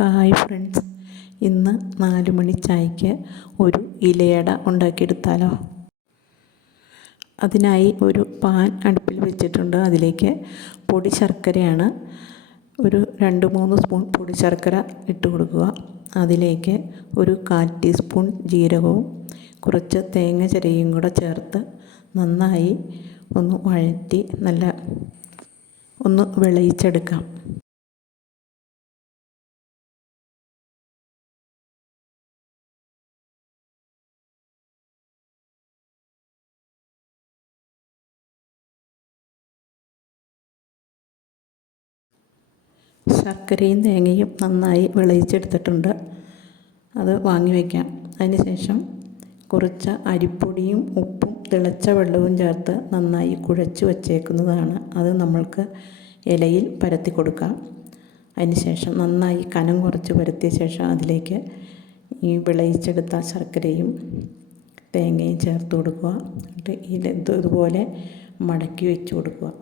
Hi friends ഇന്ന് നാല് മണി ചായക്ക് ഒരു ഇലയട ഉണ്ടാക്കിയെടുത്താലോ? അതിനായി ഒരു പാൻ അടുപ്പിൽ വെച്ചിട്ടുണ്ട്. അതിലേക്ക് പൊടി ശർക്കരയാണ്. ഒരു രണ്ട് മൂന്ന് സ്പൂൺ പൊടി ശർക്കര ഇട്ട് കൊടുക്കുക. അതിലേക്ക് ഒരു കാൽ ടീസ്പൂൺ ജീരകവും കുറച്ച് തേങ്ങ ചിരയും കൂടെ ചേർത്ത് നന്നായി ഒന്ന് വഴറ്റി നല്ല ഒന്ന് വിളയിച്ചെടുക്കാം. ശർക്കരയും തേങ്ങയും നന്നായി വിളയിച്ചെടുത്തിട്ടുണ്ട്. അത് വാങ്ങി വയ്ക്കാം അതിന് ശേഷം കുറച്ച് അരിപ്പൊടിയും ഉപ്പും തിളച്ച വെള്ളവും ചേർത്ത് നന്നായി കുഴച്ച് വച്ചേക്കുന്നതാണ്. അത് നമ്മൾക്ക് ഇലയിൽ പരത്തി കൊടുക്കാം. അതിന് ശേഷം നന്നായി കനം കുറച്ച് പരത്തിയ ശേഷം അതിലേക്ക് ഈ വിളയിച്ചെടുത്ത ശർക്കരയും തേങ്ങയും ചേർത്ത് കൊടുക്കുക. എന്നിട്ട് ഇതുപോലെ മടക്കി വെച്ച് കൊടുക്കുക.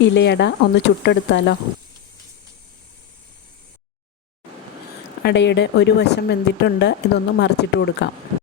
ഇലയട ഒന്ന് ചുട്ടെടുത്താലോ? അടയുടെ ഒരു വശം വെന്തിട്ടുണ്ട്. ഇതൊന്ന് മറിച്ചിട്ട് കൊടുക്കാം.